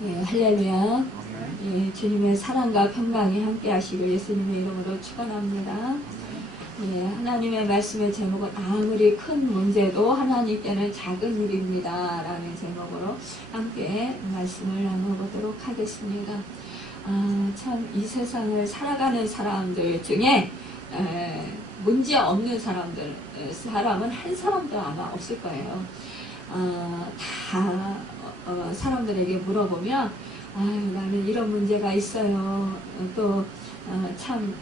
예, 할렐루야. 예, 주님의 사랑과 평강이 함께 하시고 예수님의 이름으로 축원합니다. 예, 하나님의 말씀의 제목은 아무리 큰 문제도 하나님께는 작은 일입니다 라는 제목으로 함께 말씀을 나눠보도록 하겠습니다. 참 이 세상을 살아가는 사람들 중에 문제 없는 사람은 한 사람도 아마 없을 거예요. 다 사람들에게 물어보면 나는 이런 문제가 있어요. 또 참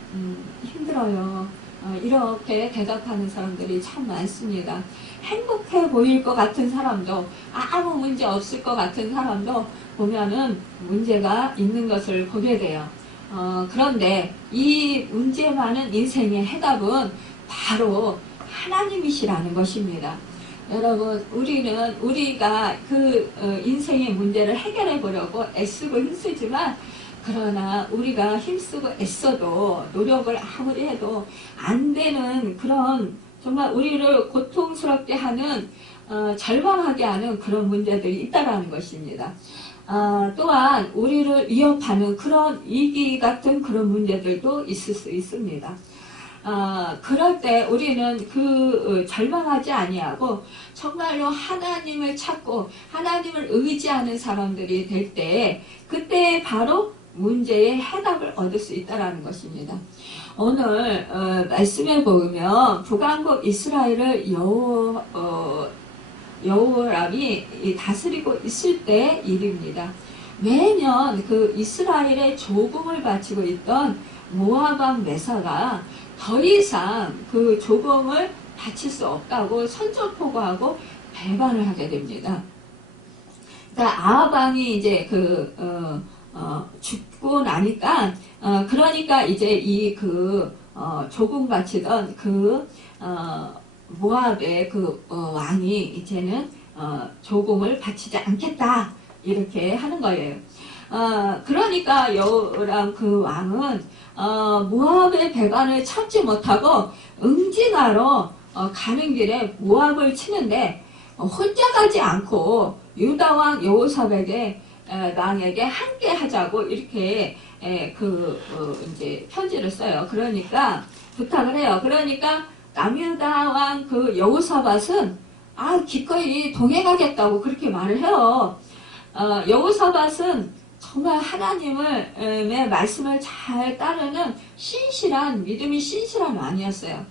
힘들어요. 이렇게 대답하는 사람들이 참 많습니다. 행복해 보일 것 같은 사람도, 아무 문제 없을 것 같은 사람도 보면은 문제가 있는 것을 보게 돼요. 그런데 이 문제 많은 인생의 해답은 바로 하나님이시라는 것입니다. 여러분, 우리가 그 인생의 문제를 해결해 보려고 애쓰고 힘쓰지만, 그러나 우리가 힘쓰고 애써도 노력을 아무리 해도 안 되는 그런 정말 우리를 고통스럽게 하는 절망하게 하는 그런 문제들이 있다라는 것입니다. 또한 우리를 위협하는 그런 위기 같은 그런 문제들도 있을 수 있습니다. 그럴 때 우리는 절망하지 아니하고 정말로 하나님을 찾고 하나님을 의지하는 사람들이 될 때, 그때 바로 문제의 해답을 얻을 수 있다는 것입니다. 오늘 말씀에 보면 북왕국 이스라엘을 여호람이 다스리고 있을 때 일입니다. 매년 그 이스라엘의 조공을 바치고 있던 모압 왕 메사가 더 이상 그 조공을 바칠 수 없다고 선전포고하고 배반을 하게 됩니다. 그러니까 아합 왕이 이제 죽고 나니까 그러니까 이제 조공 바치던 모압의 왕이 이제는 조공을 바치지 않겠다 이렇게 하는 거예요. 그러니까 여호람 그 왕은 모압의 배반을 참지 못하고 응징하러 가는 길에 모압을 치는데 혼자 가지 않고 유다 왕 여호사밧에게 왕에게 함께 하자고 이렇게 이제 편지를 써요. 그러니까 부탁을 해요. 그러니까 남유다 왕 그 여호사밧은 기꺼이 동행하겠다고 그렇게 말을 해요. 여호사밧은 정말 하나님의 말씀을 잘 따르는 믿음이 신실한 왕이었어요.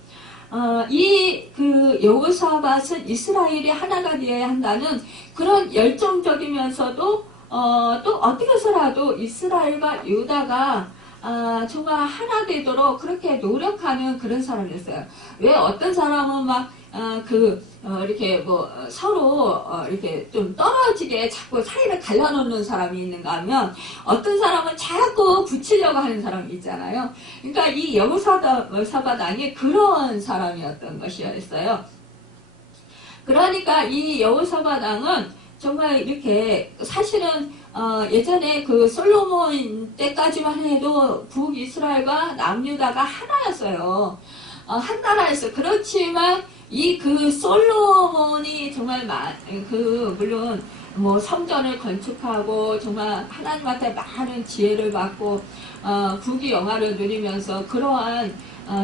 여호사밧은 이스라엘이 하나가 되어야 한다는 그런 열정적이면서도 또 어떻게 해서라도 이스라엘과 유다가 정말 하나 되도록 그렇게 노력하는 그런 사람이었어요. 왜 어떤 사람은 이렇게 서로 이렇게 좀 떨어지게 자꾸 사이를 갈라놓는 사람이 있는가 하면, 어떤 사람은 자꾸 붙이려고 하는 사람이 있잖아요. 그러니까 이 여호사밧 왕이 그런 사람이었던 것이었어요. 그러니까 이 여호사밧 왕은 정말 이렇게 사실은 예전에 그 솔로몬 때까지만 해도 북이스라엘과 남유다가 하나였어요. 한 나라였어요. 그렇지만 솔로몬이 정말 물론 성전을 건축하고 정말 하나님한테 많은 지혜를 받고 북이 영화를 누리면서 그러한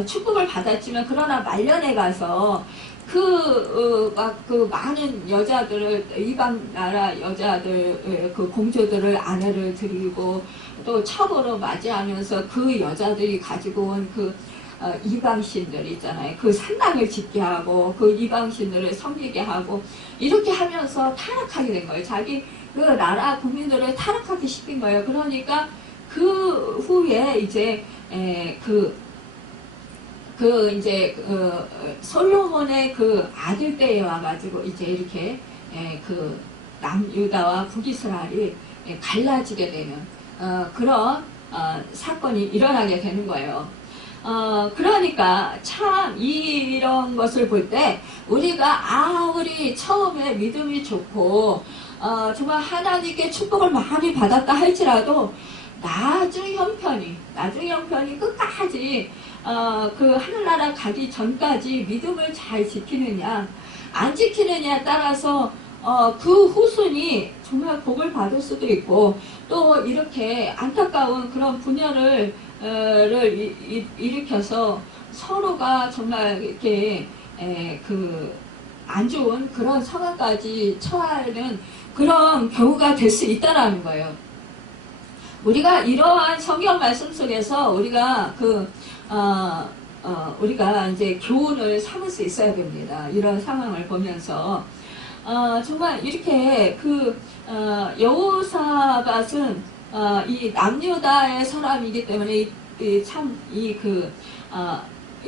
축복을 받았지만, 그러나 말년에 가서 많은 여자들을, 이방 나라 여자들, 공주들을 아내를 드리고 또 첩으로 맞이하면서 그 여자들이 가지고 온 이방신들 있잖아요. 그 산당을 짓게 하고 그 이방신들을 섬기게 하고 이렇게 하면서 타락하게 된 거예요. 자기 나라 국민들을 타락하게 시킨 거예요. 그러니까 그 후에 이제 솔로몬의 아들 때에 와가지고 이제 이렇게 남유다와 북이스라엘이 갈라지게 되는 그런 사건이 일어나게 되는 거예요. 그러니까 참 이런 것을 볼 때 우리가 아무리 처음에 믿음이 좋고 정말 하나님께 축복을 많이 받았다 할지라도 나중 형편이 끝까지 하늘나라 가기 전까지 믿음을 잘 지키느냐 안 지키느냐에 따라서 그 후손이 정말 복을 받을 수도 있고, 또 이렇게 안타까운 그런 분열을 일으켜서 서로가 정말 이렇게 안 좋은 그런 상황까지 처하는 그런 경우가 될 수 있다라는 거예요. 우리가 이러한 성경 말씀 속에서 우리가 우리가 이제 교훈을 삼을 수 있어야 됩니다. 이런 상황을 보면서 정말 이렇게 여호사밧은 이 남유다의 사람이기 때문에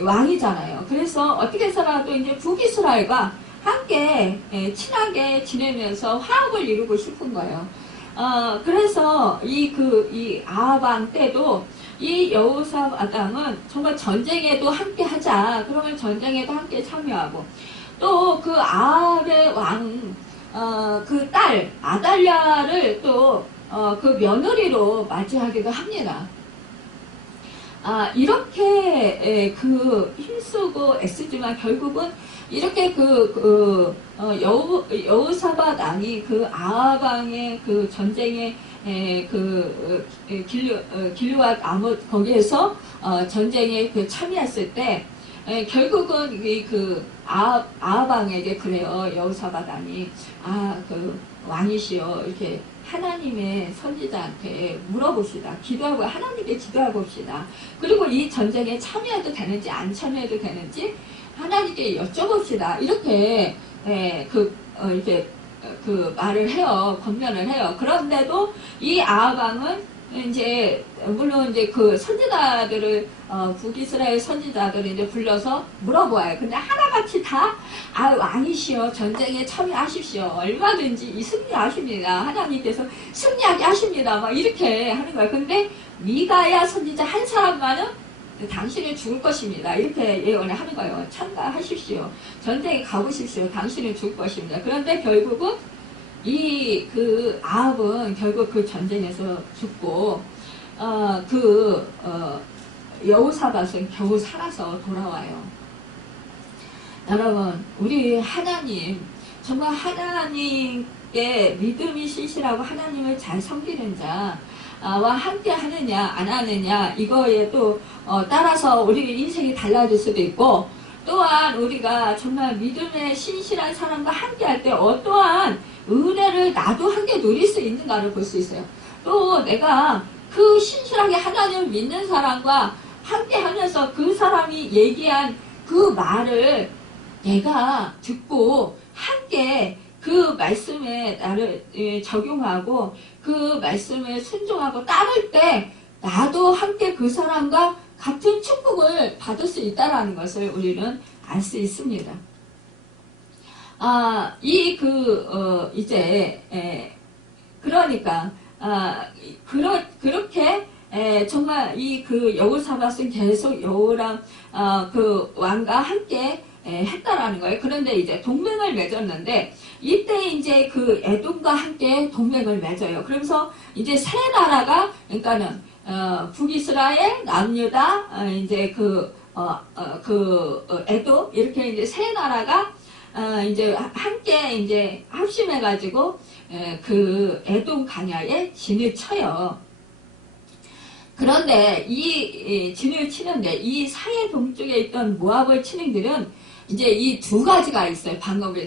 왕이잖아요. 그래서 어떻게 해서라도 이제 북이스라엘과 함께 친하게 지내면서 화합을 이루고 싶은 거예요. 그래서 이 아합 때도 이 여호사밧 왕은 정말 전쟁에도 함께 하자. 그러면 전쟁에도 함께 참여하고, 또 그 아합의 왕, 그 딸 아달랴를 또 그 며느리로 맞이하기도 합니다. 이렇게 힘쓰고 애쓰지만 결국은 이렇게 여호사밧 왕이 아합 왕의 전쟁에 길르앗 아못 거기에서 전쟁에 참여했을 때 결국은 아합 왕에게 그래요. 여호사밧 왕이 왕이시여 이렇게 하나님의 선지자한테 물어봅시다. 기도하고 하나님께 기도해 봅시다. 그리고 이 전쟁에 참여해도 되는지 안 참여해도 되는지 하나님께 여쭤봅시다. 이렇게 이렇게 말을 해요. 권면을 해요. 그런데도 이 아합 왕은 이제 물론 이제 선지자들을 북이스라엘 선지자들을 이제 불러서 물어보아요. 근데 하나같이 다 왕이시여 전쟁에 참여하십시오. 얼마든지 승리하십니다. 하나님께서 승리하게 하십니다. 막 이렇게 하는 거예요. 근데 미가야 선지자 한 사람만은 당신은 죽을 것입니다. 이렇게 예언을 하는 거예요. 참가하십시오. 전쟁에 가보십시오. 당신은 죽을 것입니다. 그런데 결국은 아합은 결국 그 전쟁에서 죽고, 여호사밧은 겨우 살아서 돌아와요. 여러분, 우리 하나님, 정말 하나님께 믿음이 실실하고 하나님을 잘 섬기는 자와 함께 하느냐, 안 하느냐, 이거에 또, 따라서 우리 인생이 달라질 수도 있고, 또한 우리가 정말 믿음에 신실한 사람과 함께 할 때 어떠한 은혜를 나도 함께 누릴 수 있는가를 볼 수 있어요. 또 내가 신실하게 하나님을 믿는 사람과 함께 하면서 그 사람이 얘기한 그 말을 내가 듣고 함께 그 말씀에 나를 적용하고 그 말씀에 순종하고 따를 때 나도 함께 그 사람과 같은 축복을 받을 수 있다는 것을 우리는 알 수 있습니다. 그러니까, 그렇게, 정말 여호사밧은 계속 여호람, 왕과 함께, 했다라는 거예요. 그런데 이제 동맹을 맺었는데, 이때 이제 에돔과 함께 동맹을 맺어요. 그러면서 이제 세 나라가, 그러니까는, 북이스라엘, 남유다, 이제 에돔, 이렇게 이제 세 나라가, 이제 함께 이제 합심해가지고 에돔 강야에 진을 쳐요. 그런데 이 진을 치는데 이 사해 동쪽에 있던 모압의 친행들은 이제 이 두 가지가 있어요.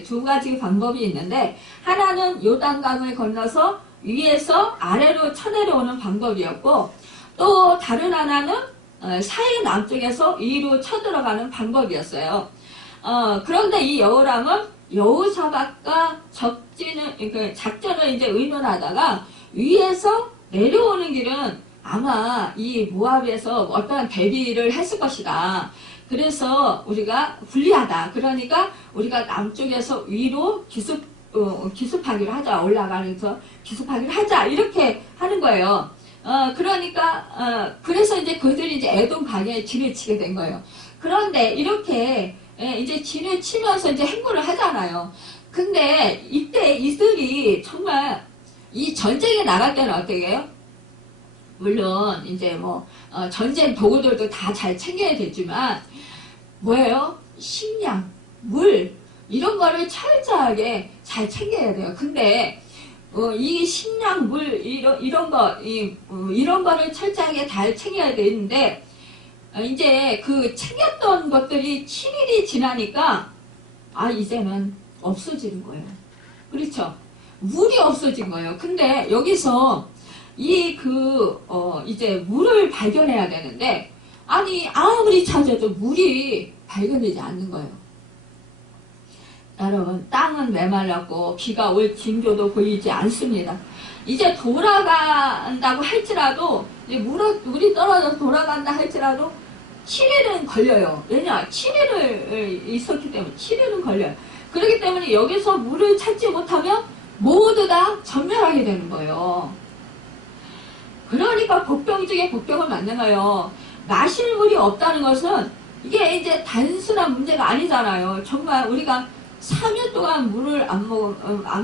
두 가지 방법이 있는데 하나는 요단강을 건너서 위에서 아래로 쳐내려오는 방법이었고 또 다른 하나는 사해 남쪽에서 위로 쳐들어가는 방법이었어요. 그런데 이 여호람은 여호사밧과 작전을 이제 의논하다가 위에서 내려오는 길은 아마 이 모압에서 어떠한 대비를 했을 것이다. 그래서 우리가 불리하다. 그러니까 우리가 남쪽에서 위로 기습하기를 하자. 올라가면서 기습하기를 하자. 이렇게 하는 거예요. 그러니까, 그래서 이제 그들이 이제 에돔 강야에 진을 치게 된 거예요. 그런데 이렇게 이제 진을 치면서 이제 행보를 하잖아요. 근데 이때 이들이 정말 이 전쟁에 나갈 때는 어떻게 해요? 물론 이제 전쟁 도구들도 다 잘 챙겨야 되지만 뭐예요? 식량, 물 이런 거를 철저하게 잘 챙겨야 돼요. 근데 이 식량, 물, 이런 거, 이런 거를 철저하게 잘 챙겨야 되는데, 이제 그 챙겼던 것들이 7일이 지나니까, 이제는 없어지는 거예요. 그렇죠? 물이 없어진 거예요. 근데 여기서 이제 물을 발견해야 되는데, 아무리 찾아도 물이 발견되지 않는 거예요. 여러분, 땅은 메말랐고 비가 올 징조도 보이지 않습니다. 이제 돌아간다고 할지라도, 이제 물이 떨어져서 돌아간다 할지라도 7일은 걸려요. 왜냐? 7일을 있었기 때문에 7일은 걸려요. 그렇기 때문에 여기서 물을 찾지 못하면 모두 다 전멸하게 되는 거예요. 그러니까 복병 중에 복병을 만든 거예요. 마실 물이 없다는 것은 이게 이제 단순한 문제가 아니잖아요. 정말 우리가 3일 동안 물을 안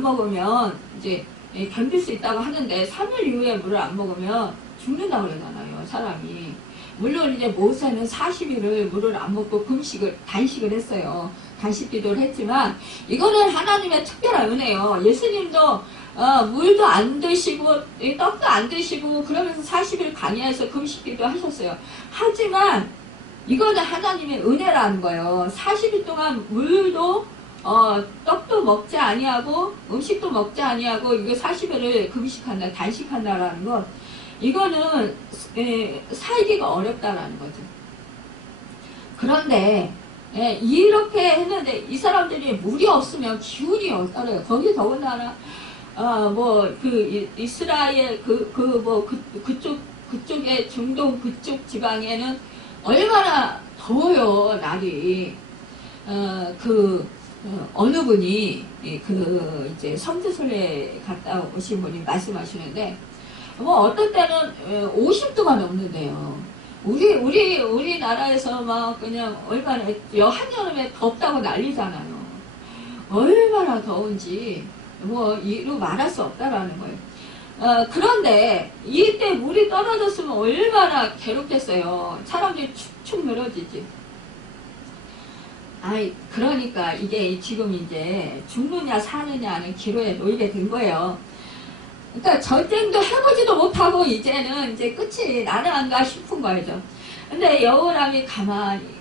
먹으면 이제 견딜 수 있다고 하는데 3일 이후에 물을 안 먹으면 죽는다고 그러잖아요, 사람이. 물론 이제 모세는 40일을 물을 안 먹고 단식을 했어요. 단식 기도를 했지만 이거는 하나님의 특별한 은혜예요. 예수님도 물도 안 드시고 떡도 안 드시고 그러면서 40일 광야에서 금식기도 하셨어요. 하지만 이거는 하나님의 은혜라는 거예요. 40일 동안 물도 떡도 먹지 아니하고 음식도 먹지 아니하고 이거 40일을 금식한다, 단식한다라는 건 이거는 살기가 어렵다라는 거죠. 그런데 이렇게 했는데 이 사람들이 물이 없으면 기운이 떨어요. 거기 더군다나 이스라엘 그쪽에 중동 그쪽 지방에는 얼마나 더워요, 날이. 어느 분이 이제 성지순례 갔다 오신 분이 말씀하시는데 어떤 때는 50도가 넘는데요. 우리나라에서 막 그냥 얼마나 한여름에 덥다고 난리잖아요. 얼마나 더운지 이루 말할 수 없다라는 거예요. 그런데 이때 물이 떨어졌으면 얼마나 괴롭겠어요. 사람들이 축축 늘어지지. 그러니까 이게 지금 이제 죽느냐 사느냐는 기로에 놓이게 된 거예요. 그러니까 전쟁도 해보지도 못하고 이제는 이제 끝이 나는가 싶은 거죠. 근데 여호람이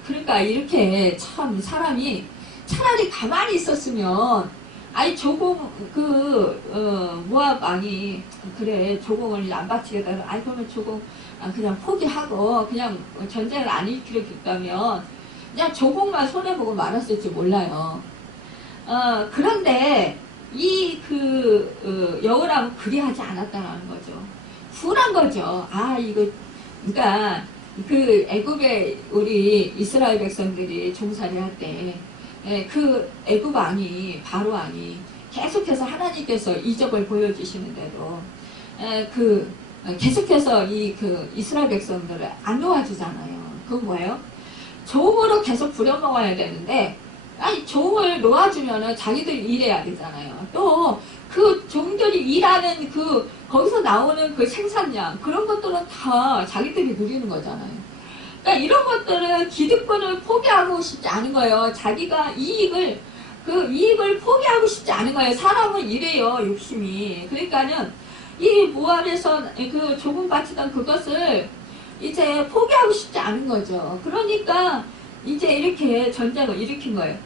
그러니까 이렇게 참 사람이 차라리 가만히 있었으면 조공 모압 왕이 그래 조공을 안 바치겠다. 그러면 조공 그냥 포기하고 그냥 전쟁을 안 일으켰다면 그냥 조공만 손해보고 말았을지 몰라요. 그런데 여호람은 그리하지 않았다는 거죠. 훌한 거죠. 그러니까 애굽에 우리 이스라엘 백성들이 종살이 할 때 애굽 왕이 바로 왕이 계속해서 하나님께서 이적을 보여주시는데도 계속해서 이스라엘 백성들을 안 놓아주잖아요. 그건 뭐예요? 종으로 계속 부려먹어야 되는데 종을 놓아주면은 자기들 일해야 되잖아요. 또 그 종들이 일하는 거기서 나오는 그 생산량 그런 것들은 다 자기들이 누리는 거잖아요. 그러니까 이런 것들은 기득권을 포기하고 싶지 않은 거예요. 자기가 이익을 포기하고 싶지 않은 거예요. 사람은 이래요, 욕심이. 그러니까는 이 모압에서 조금 바치던 그것을 이제 포기하고 싶지 않은 거죠. 그러니까 이제 이렇게 전쟁을 일으킨 거예요.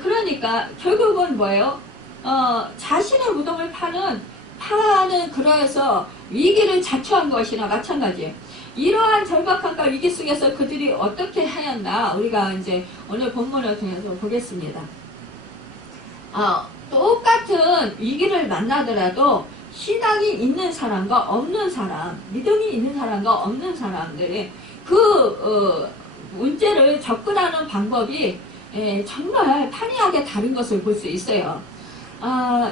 그러니까 결국은 뭐예요? 자신의 무덤을 파는 그래서 위기를 자초한 것이나 마찬가지예요. 이러한 절박함과 위기 속에서 그들이 어떻게 하였나 우리가 이제 오늘 본문을 통해서 보겠습니다. 똑같은 위기를 만나더라도 신앙이 있는 사람과 없는 사람, 믿음이 있는 사람과 없는 사람들이 문제를 접근하는 방법이 정말 판이하게 다른 것을 볼 수 있어요.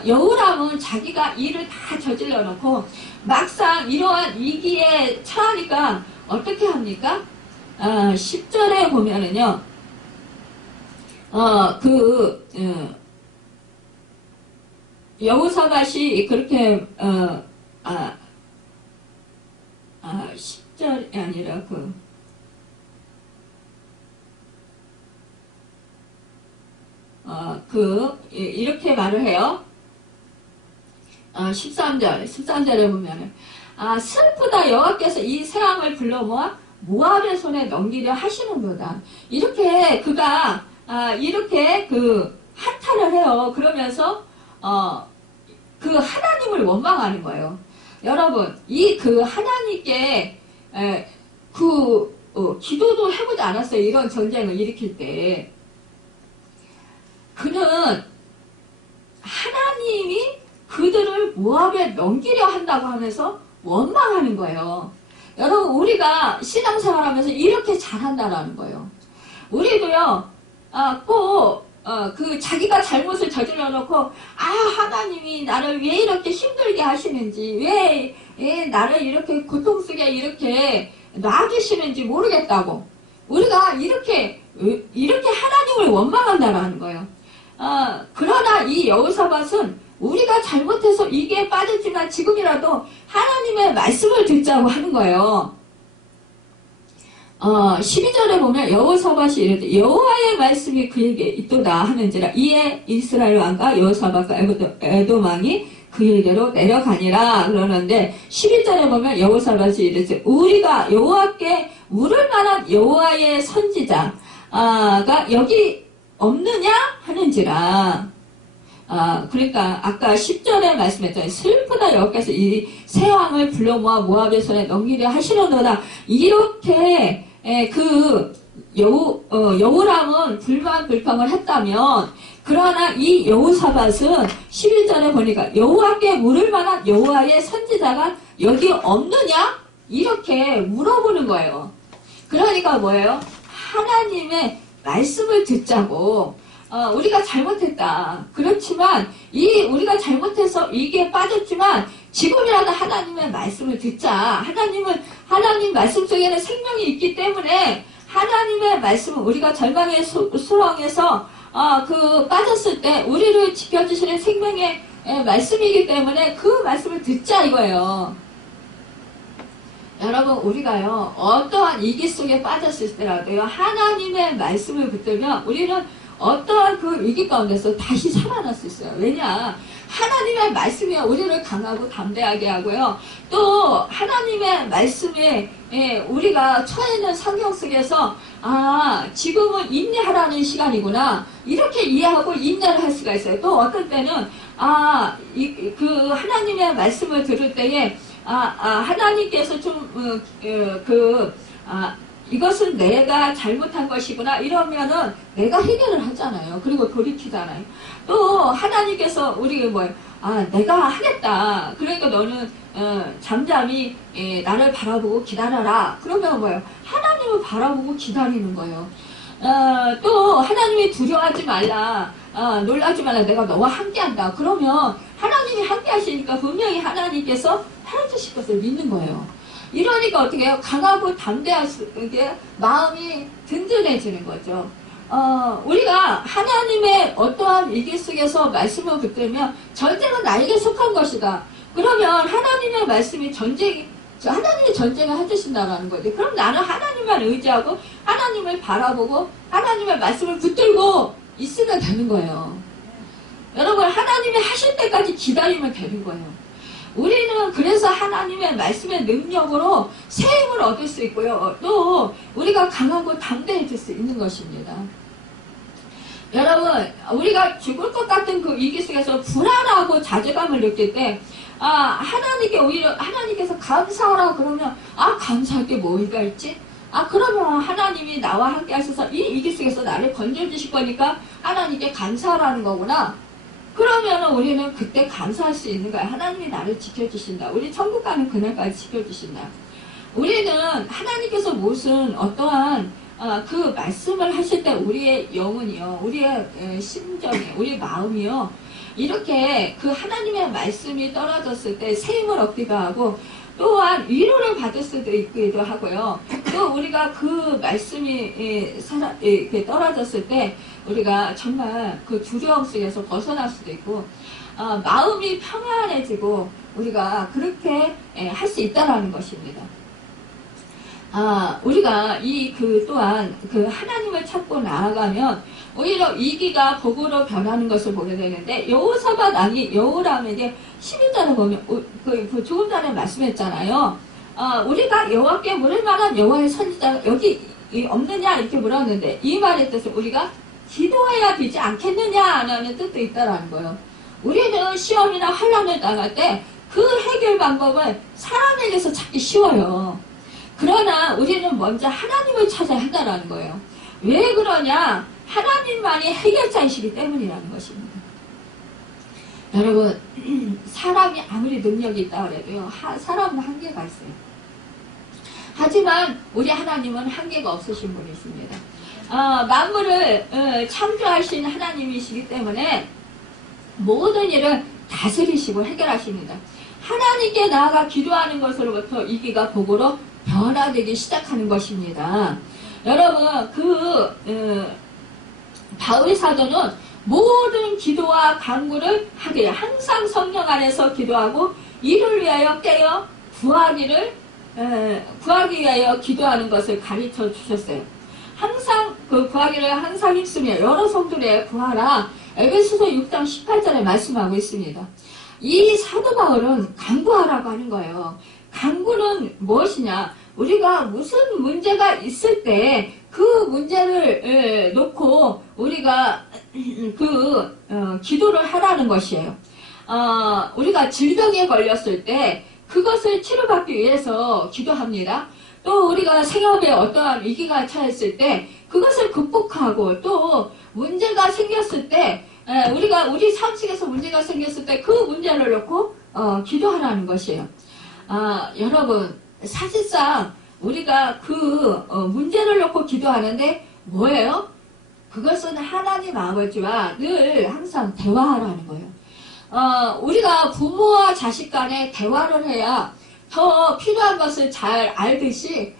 여호람은 자기가 일을 다 저질러 놓고 막상 이러한 위기에 처하니까 어떻게 합니까? 10절에 보면은요, 여호사밧이 그렇게 10절이 아니라 이렇게 말을 해요. 13절에 보면은, 슬프다 여호와께서 이 세왕을 불러 모아 모압의 손에 넘기려 하시는도다. 이렇게 그가, 이렇게 그 한탄을 해요. 그러면서, 그 하나님을 원망하는 거예요. 여러분, 그 하나님께, 기도도 해보지 않았어요. 이런 전쟁을 일으킬 때. 그는 하나님이 그들을 모압에 넘기려 한다고 하면서 원망하는 거예요. 여러분, 우리가 신앙생활 하면서 이렇게 잘한다라는 거예요. 우리도요, 자기가 잘못을 저질러 놓고, 하나님이 나를 왜 이렇게 힘들게 하시는지, 왜 나를 이렇게 고통 속에 이렇게 놔주시는지 모르겠다고. 우리가 이렇게 하나님을 원망한다라는 거예요. 그러나 이 여호사밧은 우리가 잘못해서 이게 빠졌지만 지금이라도 하나님의 말씀을 듣자고 하는 거예요. 12절에 보면 여호사밧이 이르되 여호와의 말씀이 그에게 있도다 하는지라 이에 이스라엘 왕과 여호사밧과 에돔 왕이 그에게로 내려가니라 그러는데 11절에 보면 여호사밧이 이르되 우리가 여호와께 물을 만한 여호와의 선지자가 여기 없느냐 하는지라. 그러니까 아까 10절에 말씀했잖아요. 슬프다 여호와께서 이 세 왕을 불러 모아 모압의 손에 넘기려 하시려노라. 이렇게 여호람은 불평을 했다면, 그러나 이 여호사밧은 11절에 보니까 여호와께 물을 만한 여호와의 선지자가 여기 없느냐? 이렇게 물어보는 거예요. 그러니까 뭐예요? 하나님의 말씀을 듣자고. 우리가 잘못했다. 그렇지만 우리가 잘못해서 이게 빠졌지만 지금이라도 하나님의 말씀을 듣자. 하나님 말씀 속에는 생명이 있기 때문에 하나님의 말씀은 우리가 절망의 수렁에서 빠졌을 때 우리를 지켜주시는 생명의 말씀이기 때문에 그 말씀을 듣자 이거예요. 여러분, 우리가요 어떠한 위기 속에 빠졌을 때라도요 하나님의 말씀을 붙들면 우리는 어떠한 그 위기 가운데서 다시 살아날 수 있어요. 왜냐? 하나님의 말씀이 우리를 강하고 담대하게 하고요. 또 하나님의 말씀에 우리가 처해 있는 환경 속에서 지금은 인내하라는 시간이구나. 이렇게 이해하고 인내를 할 수가 있어요. 또 어떤 때는 그 하나님의 말씀을 들을 때에 하나님께서 이것은 내가 잘못한 것이구나 이러면은 내가 해결을 하잖아요. 그리고 돌이키잖아요. 또 하나님께서 우리가 내가 하겠다. 그러니까 너는 잠잠히 나를 바라보고 기다려라. 그러면 하나님을 바라보고 기다리는 거예요. 또 하나님이 두려워하지 말라. 놀라지 말라. 내가 너와 함께한다. 그러면 하나님이 함께하시니까 분명히 하나님께서 해주실 것을 믿는 거예요. 이러니까 어떻게 해요? 강하고 담대하게 마음이 든든해지는 거죠. 우리가 하나님의 어떠한 위기 속에서 말씀을 붙들면 전쟁은 나에게 속한 것이다. 그러면 하나님의 말씀이 하나님이 전쟁을 해주신다는 거지. 그럼 나는 하나님만 의지하고 하나님을 바라보고 하나님의 말씀을 붙들고 있으면 되는 거예요. 여러분, 하나님이 하실 때까지 기다리면 되는 거예요. 우리는 그래서 하나님의 말씀의 능력으로 새 힘을 얻을 수 있고요. 또 우리가 강하고 담대해질 수 있는 것입니다. 여러분, 우리가 죽을 것 같은 그 위기 속에서 불안하고 자괴감을 느낄 때 하나님께 오히려 하나님께서 감사하라 그러면 감사할 게 뭐가 있지? 그러면 하나님이 나와 함께 하셔서 이 위기 속에서 나를 건져주실 거니까 하나님께 감사하라는 거구나. 그러면 우리는 그때 감사할 수 있는 거야. 하나님이 나를 지켜주신다. 우리 천국 가는 그날까지 지켜주신다. 우리는 하나님께서 무슨 어떠한 그 말씀을 하실 때 우리의 영혼이요, 우리의 심정이, 우리 마음이요, 이렇게 그 하나님의 말씀이 떨어졌을 때 새 힘을 얻기도 하고 또한 위로를 받을 수도 있기도 하고요. 또 우리가 그 말씀이 떨어졌을 때 우리가 정말 그 두려움 속에서 벗어날 수도 있고 마음이 평안해지고 우리가 그렇게 할 수 있다는 것입니다. 우리가 또한 하나님을 찾고 나아가면 오히려 위기가 복으로 변하는 것을 보게 되는데, 여호사밧 왕이 여호람에게 12절에 보면 조금 전에 말씀했잖아요. 우리가 여호와께 물을 만한 여호와의 선지자가 여기 없느냐 이렇게 물었는데, 이 말의 뜻은 우리가 기도해야 되지 않겠느냐라는 뜻도 있다라는 거예요. 우리는 시험이나 환난을 당할 때 그 해결 방법을 사람에게서 찾기 쉬워요. 그러나 우리는 먼저 하나님을 찾아야 한다는 거예요. 왜 그러냐? 하나님만이 해결자이시기 때문이라는 것입니다. 여러분, 사람이 아무리 능력이 있다 그래도요, 사람은 한계가 있어요. 하지만 우리 하나님은 한계가 없으신 분이십니다. 만물을 창조하신 하나님이시기 때문에 모든 일을 다스리시고 해결하십니다. 하나님께 나아가 기도하는 것으로부터 위기가 복으로 변화되기 시작하는 것입니다. 여러분, 바울 사도는 모든 기도와 간구를 하기를 항상 성령 안에서 기도하고 이를 위하여 깨어 구하기 위하여 기도하는 것을 가르쳐 주셨어요. 항상 구하기를 항상 힘쓰며 여러 성도에 구하라. 에베소서 6장 18절에 말씀하고 있습니다. 이 사도 바울은 간구하라고 하는 거예요. 간구는 무엇이냐? 우리가 무슨 문제가 있을 때 그 문제를 놓고 우리가 기도를 하라는 것이에요. 우리가 질병에 걸렸을 때 그것을 치료받기 위해서 기도합니다. 또 우리가 생업에 어떠한 위기가 처했을 때 그것을 극복하고, 또 문제가 생겼을 때 우리 상식에서 문제가 생겼을 때 그 문제를 놓고 기도하라는 것이에요. 여러분, 사실상 우리가 문제를 놓고 기도하는데 뭐예요? 그것은 하나님 아버지와 늘 항상 대화하라는 거예요. 우리가 부모와 자식 간에 대화를 해야 더 필요한 것을 잘 알듯이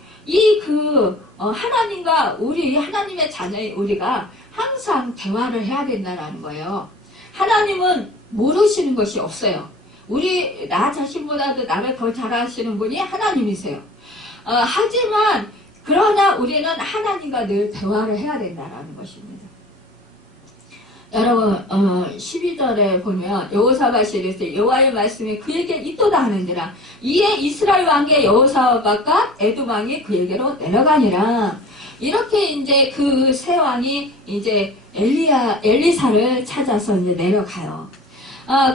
하나님과 하나님의 자녀인 우리가 항상 대화를 해야 된다는 거예요. 하나님은 모르시는 것이 없어요. 나 자신보다도 나를 더 잘 아시는 분이 하나님이세요. 하지만 그러나 우리는 하나님과 늘 대화를 해야 된다는 것입니다. 여러분, 12절에 보면 여호사밧이 이랬어요. 여호와의 말씀이 그에게 있도다 하는지라. 이에 이스라엘 왕의 여호사밧과 에돔 왕이 그에게로 내려가니라. 이렇게 이제 그 세 왕이 이제 엘리사를 찾아서 이제 내려가요.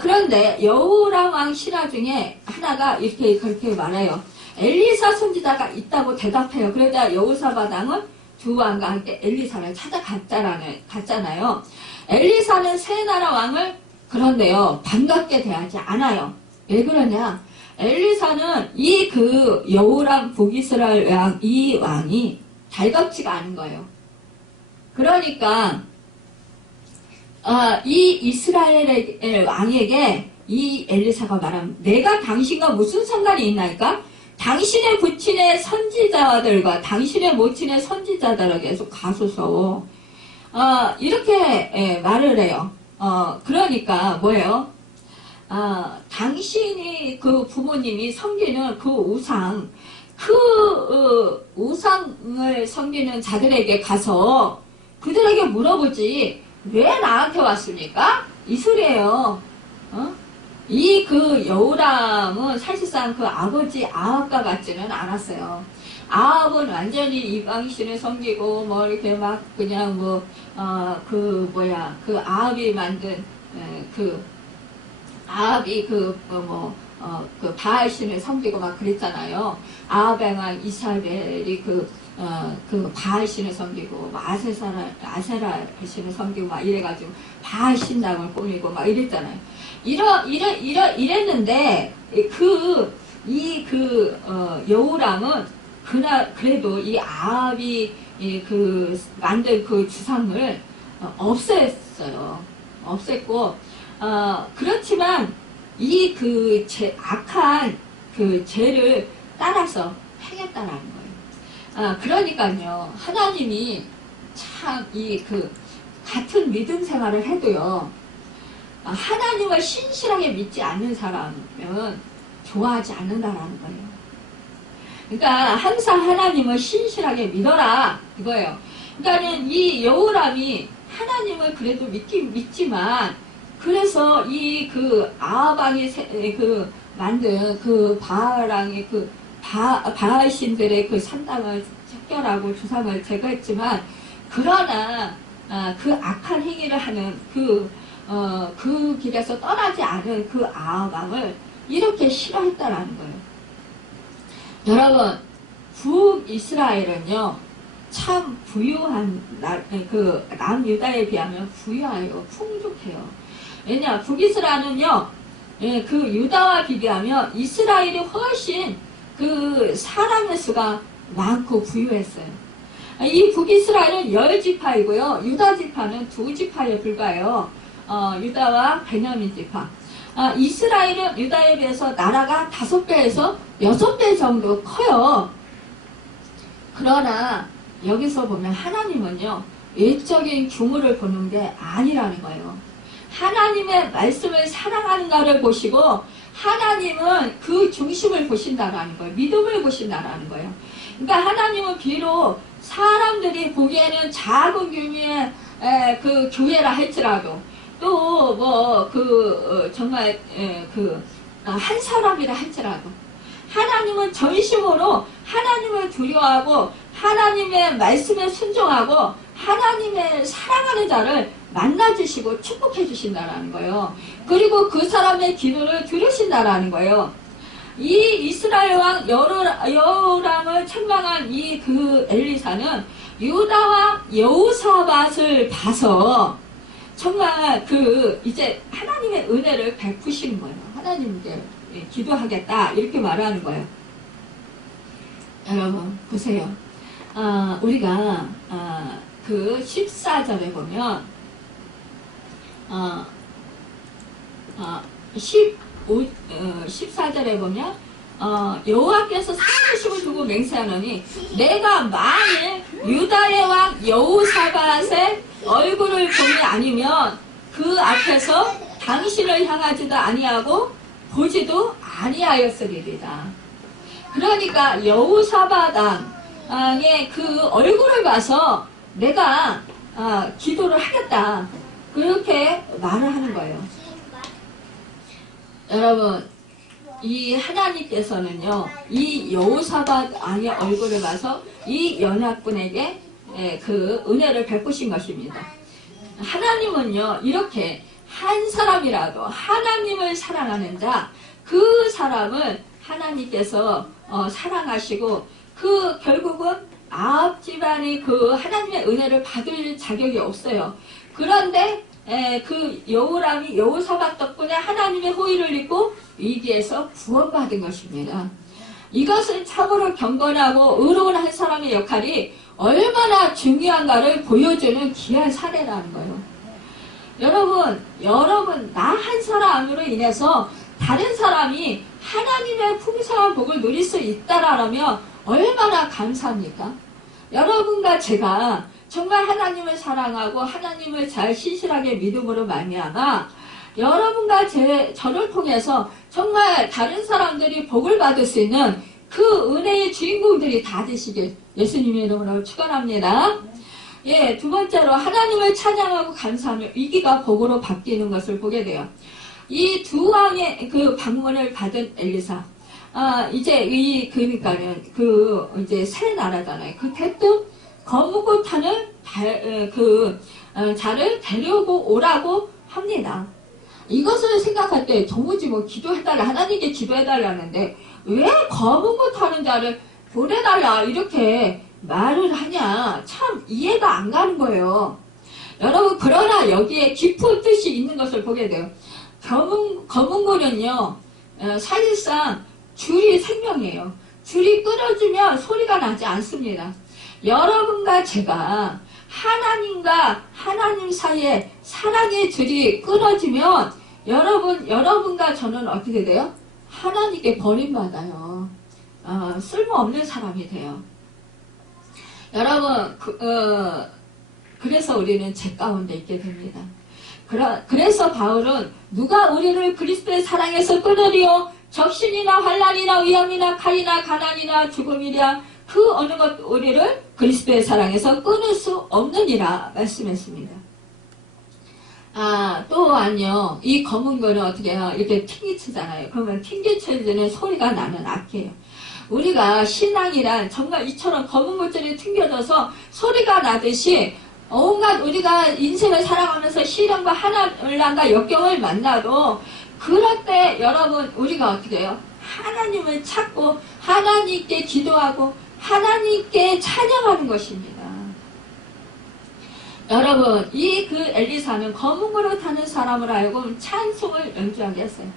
그런데 여호람 왕 신하 중에 하나가 그렇게 말해요. 엘리사 선지자가 있다고 대답해요. 그러자 여호사밧 왕은 두 왕과 함께 엘리사를 찾아갔잖아요. 엘리사는 세 나라 왕을 그런데요, 반갑게 대하지 않아요. 왜 그러냐? 엘리사는 여호람 북이스라엘 왕, 이 왕이 달갑지가 않은 거예요. 그러니까 이 이스라엘 왕에게 이 엘리사가 말하면, 내가 당신과 무슨 상관이 있나이까? 당신의 부친의 선지자들과 당신의 모친의 선지자들에게 계속 가소서. 이렇게 말을 해요. 그러니까 뭐예요? 당신이 부모님이 섬기는 우상을 섬기는 자들에게 가서 그들에게 물어보지 왜 나한테 왔습니까? 이 소리예요. 여호람은 사실상 아버지 아합과 같지는 않았어요. 아합은 완전히 이방신을 섬기고 이렇게 막 그냥 아합이 만든 아합이 바알신을 섬기고 막 그랬잖아요. 아합의 왕 이사벨이 바알신을 섬기고 아세라신을 섬기고 막 이래가지고 바알신당을 꾸미고 막 이랬잖아요. 이랬는데 여호람은 그래도 이 아합이 만든 주상을 없앴어요. 없앴고, 그렇지만 악한 죄를 따라서 행했다라는 거예요. 그러니까요, 하나님이 참 같은 믿음 생활을 해도요, 하나님을 신실하게 믿지 않는 사람은 좋아하지 않는다라는 거예요. 그러니까 항상 하나님을 신실하게 믿어라 이거예요. 그러니까는 이 여호람이 하나님을 그래도 믿지만 그래서 이 그 아합왕이 그 만든 그 바알왕의 그 바알 신들의 그 산당을 척결하고 주상을 제거했지만 그러나 그 악한 행위를 하는 그 길에서 떠나지 않은 그 아합왕을 이렇게 싫어했다라는 거예요. 여러분, 북이스라엘은요 참 부유한 그 남유다에 비하면 부유해요. 풍족해요. 왜냐 북이스라엘은요 그 유다와 비교하면 이스라엘이 훨씬 그 사람의 수가 많고 부유했어요. 이 북이스라엘은 10지파이고요. 유다 지파는 2지파에 불과해요. 유다와 베냐민 지파. 이스라엘은 유다에 비해서 나라가 5배에서 6배 정도 커요. 그러나 여기서 보면 하나님은요 외적인 규모를 보는 게 아니라는 거예요. 하나님의 말씀을 사랑하는가를 보시고 하나님은 그 중심을 보신다라는 거예요. 믿음을 보신다라는 거예요. 그러니까 하나님은 비록 사람들이 보기에는 작은 규모의 그 교회라 할지라도 또 뭐 정말 한 사람이라 할지라도 하나님은 전심으로 하나님을 두려워하고 하나님의 말씀에 순종하고 하나님의 사랑하는 자를 만나주시고 축복해 주신다라는 거예요. 그리고 그 사람의 기도를 들으신다라는 거예요. 이 이스라엘 왕 여호람을 책망한 이 그 엘리사는 유다와 여호사밧을 봐서 정말 이제 하나님의 은혜를 베푸시는 거예요. 하나님께 기도하겠다 이렇게 말하는 거예요. 여러분 보세요. 우리가 그 14절에 보면 14절에 보면 여호와께서 살아계심을 두고 맹세하노니 내가 만일 유다의 왕 여호사밧의 얼굴을 보지 아니면 그 앞에서 당신을 향하지도 아니하고 보지도 아니하였으리이다. 그러니까 여호사밧 왕의 그 얼굴을 봐서 내가 기도를 하겠다 그렇게 말을 하는 거예요. 여러분 이 하나님께서는요 이 여호사밧 왕의 얼굴을 봐서 이 연합군에게 그 은혜를 베푸신 것입니다. 하나님은요 이렇게 한 사람이라도 하나님을 사랑하는 자 그 사람을 하나님께서 사랑하시고 그 결국은 아합 집안이 그 하나님의 은혜를 받을 자격이 없어요. 그런데 그 여호람이 여호사밧 덕분에 하나님의 호의를 입고 위기에서 구원받은 것입니다. 이것은 참으로 경건하고 의로운 한 사람의 역할이 얼마나 중요한가를 보여주는 귀한 사례라는 거예요. 여러분 나 한 사람으로 인해서 다른 사람이 하나님의 풍성한 복을 누릴 수 있다라면 얼마나 감사합니까? 여러분과 제가 정말 하나님을 사랑하고 하나님을 잘 신실하게 믿음으로 말미암아 여러분과 저를 통해서 정말 다른 사람들이 복을 받을 수 있는 그 은혜의 주인공들이 다 되시길 예수님의 이름으로 축원합니다. 두 번째로 하나님을 찬양하고 감사하며 위기가 복으로 바뀌는 것을 보게 돼요. 이 두 왕의 그 방문을 받은 엘리사, 그러니까는 이제 새 나라잖아요. 그 대뜸 검은고 타는 자를 데려오고 오라고 합니다. 이것을 생각할 때 도무지 기도해달라, 하나님께 기도해달라는데 왜 검은고 타는 자를 보내달라 이렇게 말을 하냐, 참 이해가 안 가는 거예요. 여러분 그러나 여기에 깊은 뜻이 있는 것을 보게 돼요. 검은고는요 사실상 줄이 생명이에요. 줄이 끊어지면 소리가 나지 않습니다. 여러분과 제가 하나님과 하나님 사이에 사랑의 줄이 끊어지면 여러분과 저는 어떻게 돼요? 하나님께 버림받아요. 쓸모없는 사람이 돼요. 여러분 그래서 우리는 죄 가운데 있게 됩니다. 그래서 바울은 누가 우리를 그리스도의 사랑에서 끊으리요? 적신이나 환란이나 위험이나 칼이나 가난이나 죽음이랴 그 어느 것 우리를 그리스도의 사랑에서 끊을 수 없느니라 말씀했습니다. 또한요, 이 검은 거는 어떻게 해요? 이렇게 튕기치잖아요. 그러면 튕기쳐지는 소리가 나는 악기예요. 우리가 신앙이란 정말 이처럼 검은 것들이 튕겨져서 소리가 나듯이 온갖 우리가 인생을 살아가면서 시련과 환난과 역경을 만나도 그럴 때 여러분 우리가 어떻게 해요? 하나님을 찾고 하나님께 기도하고 하나님께 찬양하는 것입니다. 여러분 이 그 엘리사는 검은 고를 타는 사람을 알고 찬송을 연주하게 했어요.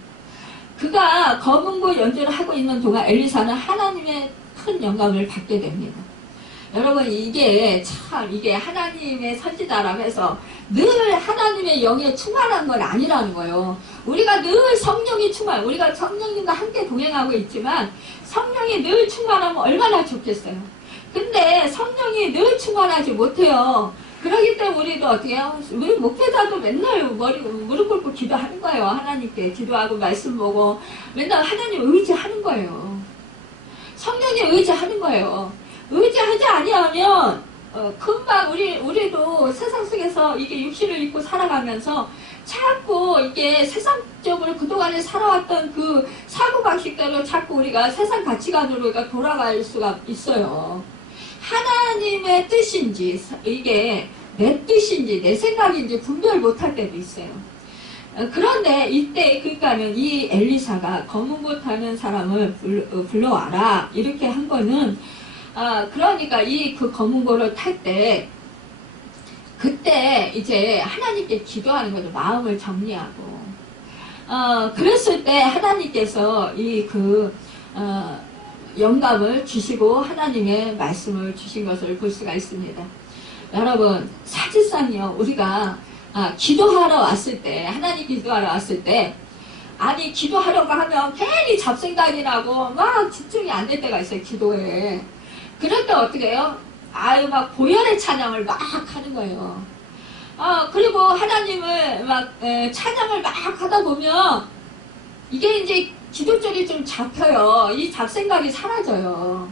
그가 검은 고 연주를 하고 있는 동안 엘리사는 하나님의 큰 영감을 받게 됩니다. 여러분 이게 하나님의 선지자라고 해서 늘 하나님의 영에 충만한 건 아니라는 거예요. 우리가 늘 성령이 우리가 성령님과 함께 동행하고 있지만 성령이 늘 충만하면 얼마나 좋겠어요. 근데 성령이 늘 충만하지 못해요. 그러기 때문에 우리도 어떻게 해요? 우리 목회자도 맨날 무릎 꿇고 기도하는 거예요. 하나님께 기도하고 말씀 보고 맨날 하나님 의지하는 거예요. 성령에 의지하는 거예요. 의지하지 아니하면 금방 우리도 세상 속에서 이게 육신을 입고 살아가면서 자꾸 이게 세상적으로 그동안에 살아왔던 그 사고방식대로 자꾸 우리가 세상 가치관으로 우리가 돌아갈 수가 있어요. 하나님의 뜻인지 이게 내 뜻인지 내 생각인지 분별 못할 때도 있어요. 그런데 이때 그러니까는 이 엘리사가 검은 고 타는 사람을 불러와라 이렇게 한 거는 그러니까 이 그 검은 고를 탈 때 그때 이제 하나님께 기도하는 거죠. 마음을 정리하고 그랬을 때 하나님께서 이 영감을 주시고 하나님의 말씀을 주신 것을 볼 수가 있습니다. 여러분 사실상요 우리가 기도하러 왔을 때 하나님 기도하러 왔을 때 기도하려고 하면 괜히 잡생각이 나고 막 집중이 안 될 때가 있어요. 기도에. 그럴 때 어떻게 해요? 막 고열의 찬양을 막 하는 거예요. 그리고 하나님을 찬양을 막 하다 보면 이게 이제 기도절이 좀 잡혀요. 이 잡생각이 사라져요.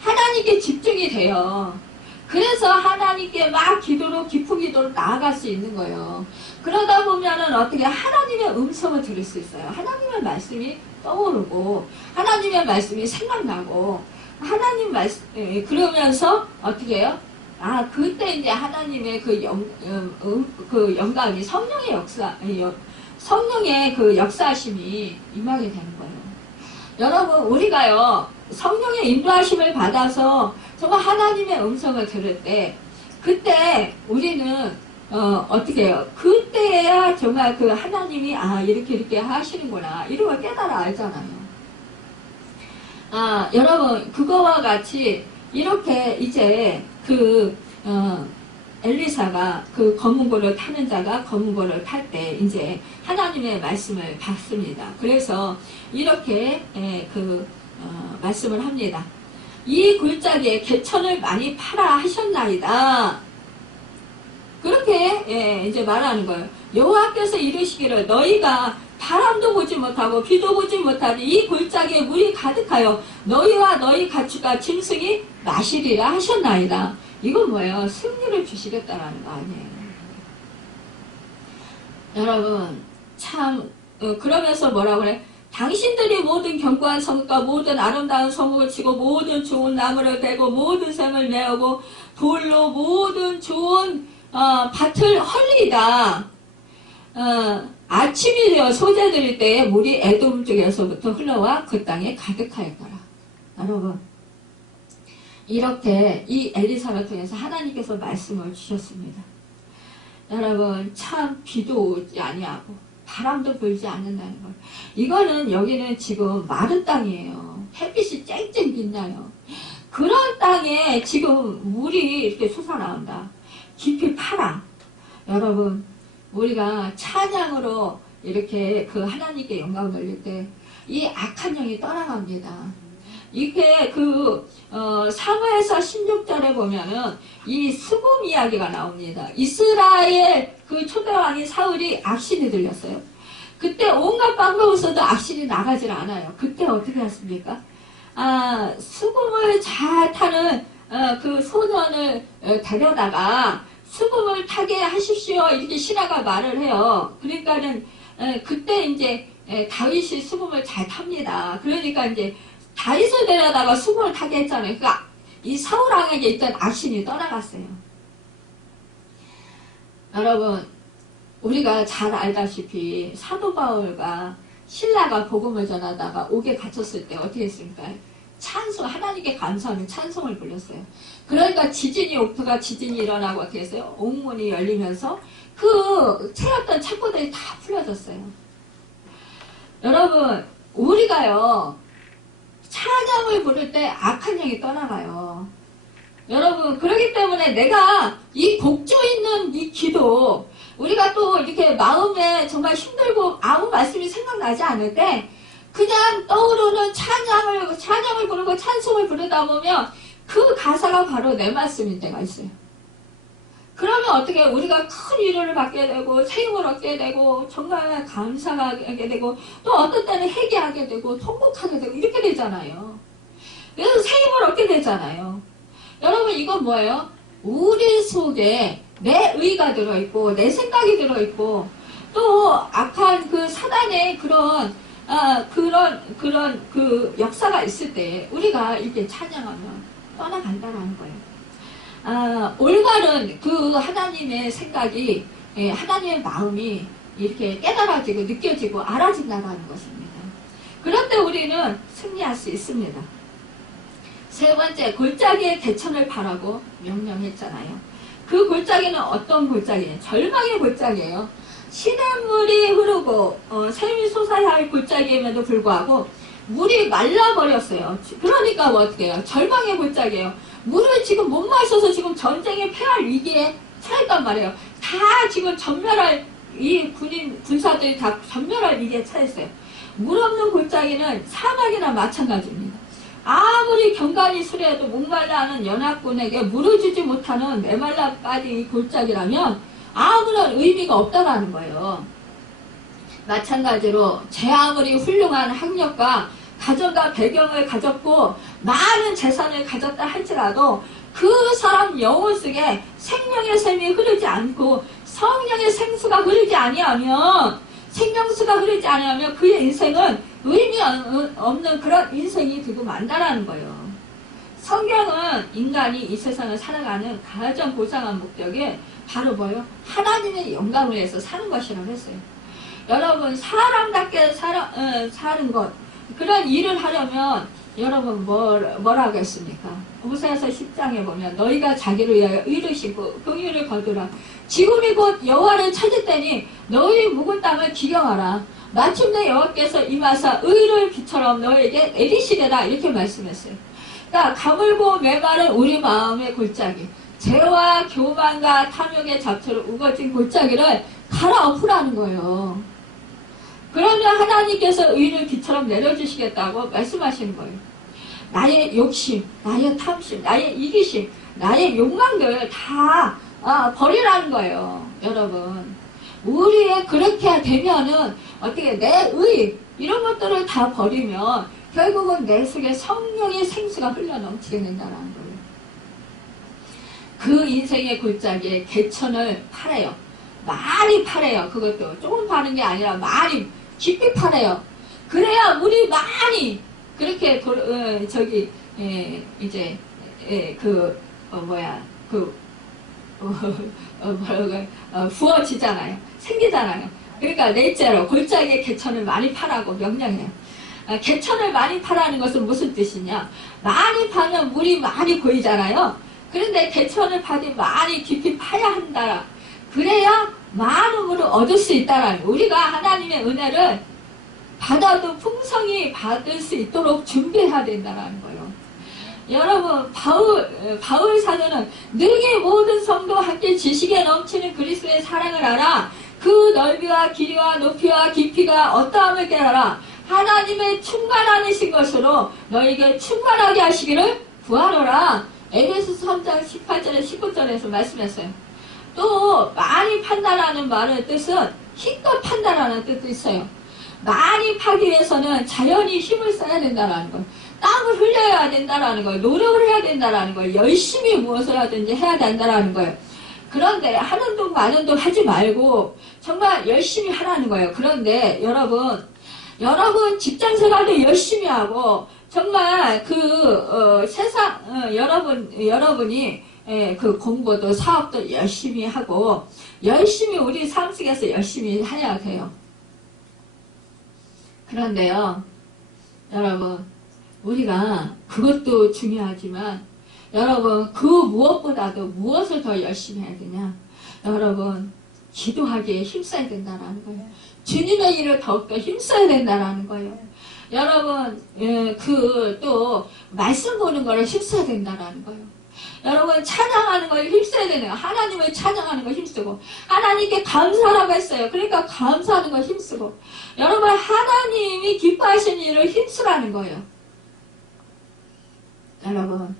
하나님께 집중이 돼요. 그래서 하나님께 막 깊은 기도로 나아갈 수 있는 거예요. 그러다 보면은 어떻게 하나님의 음성을 들을 수 있어요. 하나님의 말씀이 떠오르고 하나님의 말씀이 생각나고 하나님 말씀 그러면서 어떻게 해요? 그때 이제 하나님의 그 영감이 성령의 그 역사하심이 임하게 되는 거예요. 여러분 우리가요 성령의 인도하심을 받아서 정말 하나님의 음성을 들을 때 그때 우리는 어떻게 해요? 그때야 정말 그 하나님이 이렇게 하시는구나 이런 걸 깨달아 알잖아요. 여러분 그거와 같이 이렇게 이제 엘리사가 그 검은 고를 타는 자가 검은 고를 탈 때 이제 하나님의 말씀을 받습니다. 그래서 이렇게 말씀을 합니다. 이 골짜기에 개천을 많이 파라 하셨나이다. 그렇게 이제 말하는 거예요. 여호와께서 이르시기를 너희가 바람도 보지 못하고 비도 보지 못하니 이 골짜기에 물이 가득하여 너희와 너희 가축과 짐승이 마시리라 하셨나이다. 이건 뭐예요? 승리를 주시겠다라는 거 아니에요. 여러분 참 그러면서 뭐라고 그래? 당신들이 모든 견고한 성과 모든 아름다운 성읍을 치고 모든 좋은 나무를 베고 모든 샘을 메우고 돌로 모든 좋은 밭을 헐리다. 아침이 되어 소재들일 때에 물이 에돔 쪽에서부터 흘러와 그 땅에 가득할 거라. 여러분 이렇게 이 엘리사를 통해서 하나님께서 말씀을 주셨습니다. 여러분 참 비도 오지 아니하고 바람도 불지 않는다는 걸. 이거는 여기는 지금 마른 땅이에요. 햇빛이 쨍쨍 빛나요. 그런 땅에 지금 물이 이렇게 솟아나온다. 깊이 파라. 여러분 우리가 찬양으로 이렇게 그 하나님께 영광을 돌릴 때 이 악한 영이 떠나갑니다. 이게 사무엘서 16절에 보면은 이 수금 이야기가 나옵니다. 이스라엘 그 초대왕인 사울이 악신이 들렸어요. 그때 온갖 방법을 써도 악신이 나가질 않아요. 그때 어떻게 했습니까? 수금을 잘 타는 그 소년을 데려다가 수금을 타게 하십시오. 이렇게 신하가 말을 해요. 그러니까는 그때 이제 다윗이 수금을 잘 탑니다. 그러니까 이제 다윗을 데려다가 수금을 타게 했잖아요. 그러니까 이 사울왕에게 있던 악신이 떠나갔어요. 여러분, 우리가 잘 알다시피 사도 바울과 신라가 복음을 전하다가 옥에 갇혔을 때 어떻게 했습니까? 찬송, 하나님께 감사하는 찬송을 불렀어요. 그러니까 옥토가 지진이 일어나고 어떻게 했어요? 옥문이 열리면서 그 채웠던 창고들이 다 풀려졌어요. 여러분, 우리가요, 찬양을 부를 때 악한 영이 떠나가요. 여러분, 그렇기 때문에 내가 이 곡조 있는 이 기도, 우리가 또 이렇게 마음에 정말 힘들고 아무 말씀이 생각나지 않을 때 그냥 떠오르는 찬양을 부르고 찬송을 부르다 보면 그 가사가 바로 내 말씀일 때가 있어요. 그러면 어떻게 우리가 큰 위로를 받게 되고 책임을 얻게 되고 정말 감사하게 되고 또 어떤 때는 회개하게 되고 통곡하게 되고 이렇게 되잖아요. 그래서 책임을 얻게 되잖아요. 여러분, 이건 뭐예요? 우리 속에 내 의가 들어있고 내 생각이 들어있고 또 악한 그 사단의 그런 그 역사가 있을 때 우리가 이렇게 찬양하면 떠나간다라는 거예요. 올바른 그 하나님의 생각이, 하나님의 마음이 이렇게 깨달아지고 느껴지고 알아진다는 것입니다. 그럴 때 우리는 승리할 수 있습니다. 세 번째, 골짜기의 개천을 바라고 명령했잖아요. 그 골짜기는 어떤 골짜기예요? 절망의 골짜기예요. 시냇물이 흐르고 샘이 솟아야 할 골짜기임에도 불구하고 물이 말라버렸어요. 그러니까 뭐 어떻게 해요? 절망의 골짜기예요. 물을 지금 못 마셔서 지금 전쟁에 패할 위기에 처했단 말이에요. 다 지금 이 군사들이 다 전멸할 위기에 처했어요. 물 없는 골짜기는 사막이나 마찬가지입니다. 아무리 경관이 수려해도 목말라 하는 연합군에게 물을 주지 못하는 메말라 빠진 이 골짜기라면 아무런 의미가 없다라는 거예요. 마찬가지로 제 아무리 훌륭한 학력과 가정과 배경을 가졌고 많은 재산을 가졌다 할지라도 그 사람 영혼 속에 생명의 샘이 흐르지 않고 성령의 생수가 흐르지 아니하면 생명수가 흐르지 아니하면 그의 인생은 의미 없는 그런 인생이 되고 만다라는 거예요. 성경은 인간이 이 세상을 살아가는 가장 고상한 목적이 바로 뭐예요? 하나님의 영광을 위해서 사는 것이라고 했어요. 여러분, 사람답게 사는 것, 그런 일을 하려면 여러분 뭐라고 했습니까? 호세아서 10장에 보면 너희가 자기를 위하여 의를 심고 긍휼을 거두라. 지금이 곧 여호와를 찾을 때니 너희 묵은 땅을 기경하라. 마침내 여호와께서 임하사 의를 비처럼 너희에게 내리시리라. 이렇게 말씀했어요. 그러니까 가물고 메마른 우리 마음의 골짜기, 죄와 교만과 탐욕의 잡초로 우거진 골짜기를 갈아엎으라는 거예요. 그러면 하나님께서 의를 비처럼 내려주시겠다고 말씀하시는 거예요. 나의 욕심, 나의 탐심, 나의 이기심, 나의 욕망들 다 버리라는 거예요. 여러분, 우리의 그렇게 되면은 어떻게 내 의 이런 것들을 다 버리면 결국은 내 속에 성령의 생수가 흘러넘치게 된다는 거예요. 그 인생의 골짜기에 개천을 파래요. 많이 파래요. 그것도 조금 파는 게 아니라 많이 깊이 파래요. 그래야 물이 많이 그렇게 부어지잖아요. 생기잖아요. 그러니까 넷째로 골짜기에 개천을 많이 파라고 명령해요. 개천을 많이 파라는 것은 무슨 뜻이냐? 많이 파면 물이 많이 고이잖아요. 그런데 개천을 파되 많이 깊이 파야 한다. 그래야 많은 물을 얻을 수 있다라는, 우리가 하나님의 은혜를 받아도 풍성히 받을 수 있도록 준비해야 된다는 거예요. 여러분, 바울 사도는 능히 모든 성도와 함께 지식에 넘치는 그리스도의 사랑을 알아. 그 넓이와 길이와 높이와 깊이가 어떠함을 깨달아. 하나님의 충만하신 것으로 너에게 충만하게 하시기를 구하노라. 에베소서 3장 18절에 19절에서 말씀했어요. 또 많이 판다라는 말의 뜻은 힘껏 판다라는 뜻도 있어요. 많이 파기 위해서는 자연히 힘을 써야 된다라는 거예요. 땀을 흘려야 된다라는 거예요. 노력을 해야 된다라는 거예요. 열심히 무엇을 하든지 해야 된다라는 거예요. 그런데 하는 동 마는 동 하지 말고 정말 열심히 하라는 거예요. 그런데 여러분 직장생활도 열심히 하고 정말 여러분이 그 공부도 사업도 열심히 하고 열심히 우리 삶 속에서 열심히 해야 돼요. 그런데요, 여러분, 우리가 그것도 중요하지만 여러분 그 무엇보다도 무엇을 더 열심히 해야 되냐? 여러분 기도하기에 힘써야 된다라는 거예요. 주님의 일을 더욱더 힘써야 된다라는 거예요. 여러분 또 말씀 보는 거를 힘써야 된다라는 거예요. 여러분 찬양하는 걸 힘써야 되네요. 하나님을 찬양하는 걸 힘쓰고 하나님께 감사하라고 했어요. 그러니까 감사하는 걸 힘쓰고 여러분 하나님이 기뻐하시는 일을 힘쓰라는 거예요. 여러분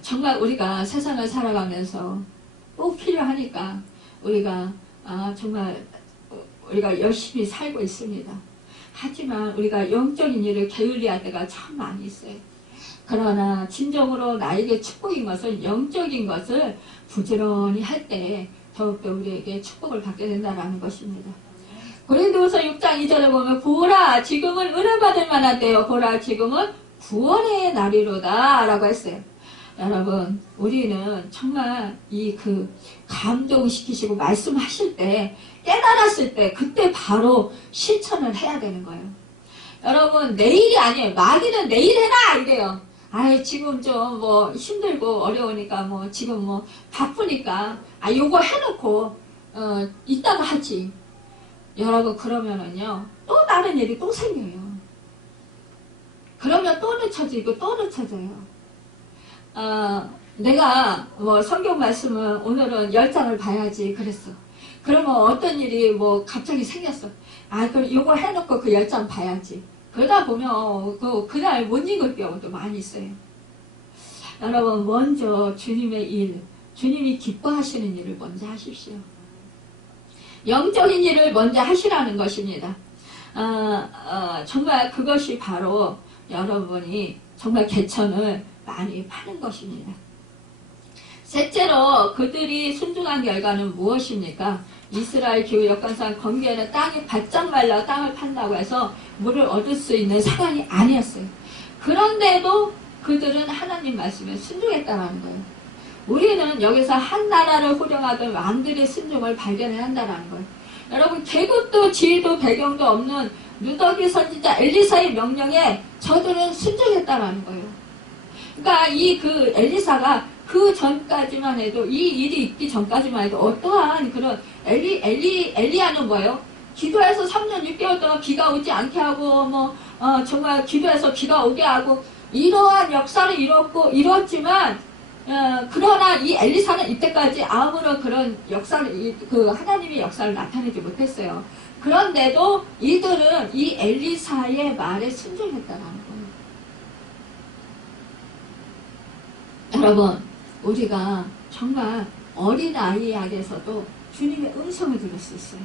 정말 우리가 세상을 살아가면서 꼭 필요하니까 우리가 정말 우리가 열심히 살고 있습니다. 하지만 우리가 영적인 일을 게을리할 때가 참 많이 있어요. 그러나 진정으로 나에게 축복인 것은 영적인 것을 부지런히 할 때 더욱더 우리에게 축복을 받게 된다는 것입니다. 고린도후서 6장 2절에 보면 보라 지금은 은혜 받을 만한 때요 보라 지금은 구원의 날이로다 라고 했어요. 여러분 우리는 정말 감동시키시고 말씀하실 때 깨달았을 때 그때 바로 실천을 해야 되는 거예요. 여러분 내일이 아니에요. 마귀는 내일 해라 이래요. 지금 좀 힘들고 어려우니까 지금 바쁘니까 요거 해놓고 이따가 하지. 여러분 그러면은요 또 다른 일이 또 생겨요. 그러면 또 늦춰지고 또 늦춰져요. 내가 성경 말씀은 오늘은 10장을 봐야지 그랬어. 그러면 어떤 일이 갑자기 생겼어. 그럼 요거 해놓고 그 10장 봐야지. 그러다 보면 그날 못 읽을 경우도 많이 있어요. 여러분 먼저 주님의 일, 주님이 기뻐하시는 일을 먼저 하십시오. 영적인 일을 먼저 하시라는 것입니다. 정말 그것이 바로 여러분이 정말 개천을 많이 파는 것입니다. 셋째로 그들이 순종한 결과는 무엇입니까? 이스라엘 기후 여건상 거기에는 땅이 바짝 말라 땅을 판다고 해서 물을 얻을 수 있는 상황이 아니었어요. 그런데도 그들은 하나님 말씀에 순종했다는 거예요. 우리는 여기서 한 나라를 호령하던 왕들의 순종을 발견해야 한다는 거예요. 여러분 계급도 지위도 배경도 없는 누더기 선지자 엘리사의 명령에 저들은 순종했다는 거예요. 그러니까 엘리사가 그 전까지만 해도 이 일이 있기 전까지만 해도 어떠한 그런 엘리야는 뭐예요? 기도해서 3년 6개월 동안 비가 오지 않게 하고 정말 기도해서 비가 오게 하고 이러한 역사를 이뤘지만 그러나 이 엘리사는 이때까지 아무런 그런 역사를 하나님의 역사를 나타내지 못했어요. 그런데도 이들은 이 엘리사의 말에 순종했다는 거예요. 여러분 우리가 정말 어린아이 안에서도 주님의 음성을 들을 수 있어요.